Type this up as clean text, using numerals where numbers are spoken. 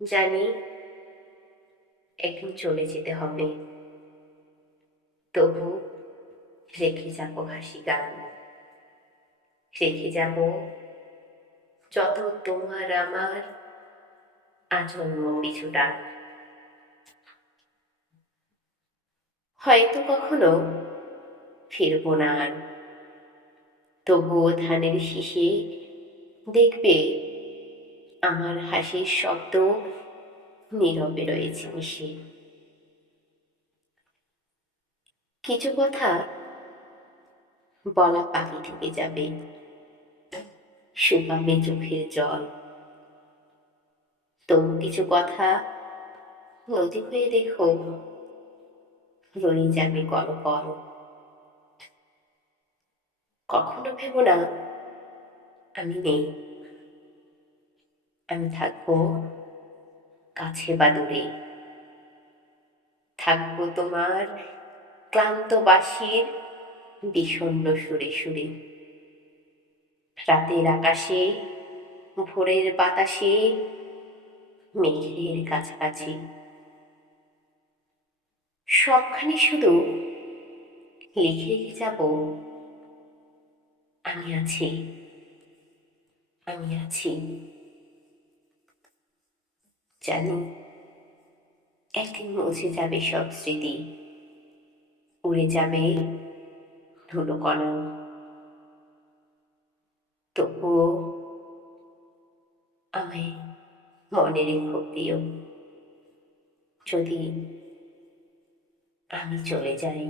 জানি একদিন চলে যেতে হবে, তবু রেখে যাব হাসি গান, রেখে যাব যত তোমার আমার আজন্ম পিছু ডাক। হয়তো কখনো ফিরবো না আর, তবুও ধানের শীষে দেখবে আমার হাসির শব্দ নীরবে রয়েছে মিশে। কিছু কথা বলা বাকি থেকে যাবে, শুকাবে চোখের জল, তবু কিছু কথা নদী হয়ে দেখো রয়ে যাবে কল কল। কখনো ভেবো না আমি নেই, আমি থাকবো কাছে বা দূরে, থাকবো তোমার ক্লান্ত বাঁশির বিষণ্ণ সুরে সুরে, রাতের আকাশে ভোরের বাতাসে মেঘের কাছাকাছি, সবখানে শুধু লিখে রেখে যাব আমি আছি, আমি আছি। জানি একদিন মুছে যাবে সব স্মৃতি, উড়ে যাবে ধুলো কণা, তবুও আমায় মনে রেখো প্রিয়, যদি আমি চলে যাই।